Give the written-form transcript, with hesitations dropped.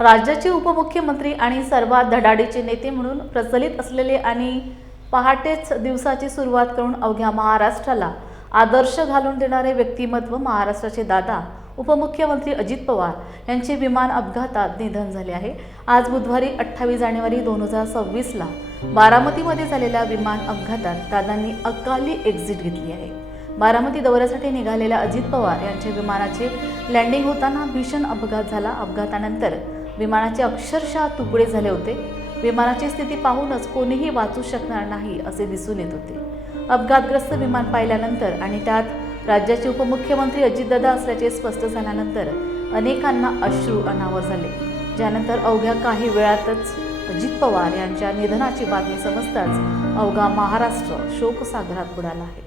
राज्याचे उपमुख्यमंत्री आणि सर्वात धडाडीचे नेते म्हणून प्रचलित असलेले आणि पहाटेच दिवसाची सुरुवात करून अवघ्या महाराष्ट्राला आदर्श घालून देणारे व्यक्तिमत्व महाराष्ट्राचे दादा उपमुख्यमंत्री अजित पवार यांचे विमान अपघातात निधन झाले आहे। आज बुधवारी 28 जानेवारी 2026ला बारामतीमध्ये झालेल्या विमान अपघातात दादांनी अकाली एक्झिट घेतली आहे। बारामती दौऱ्यासाठी निघालेल्या अजित पवार यांच्या विमानाचे लँडिंग होताना भीषण अपघात झाला। अपघातानंतर विमानाचे अक्षरशः तुकडे झाले होते। विमानाची स्थिती पाहूनच कोणीही वाचू शकणार नाही असे दिसून येत होते। अपघातग्रस्त विमान पाहिल्यानंतर आणि त्यात राज्याचे उपमुख्यमंत्री अजितदादा असल्याचे स्पष्ट झाल्यानंतर अनेकांना अश्रू अनावर झाले। ज्यानंतर अवघ्या काही वेळातच अजित पवार यांच्या निधनाची बातमी समजताच अवघा महाराष्ट्र शोकसागरात बुडाला आहे।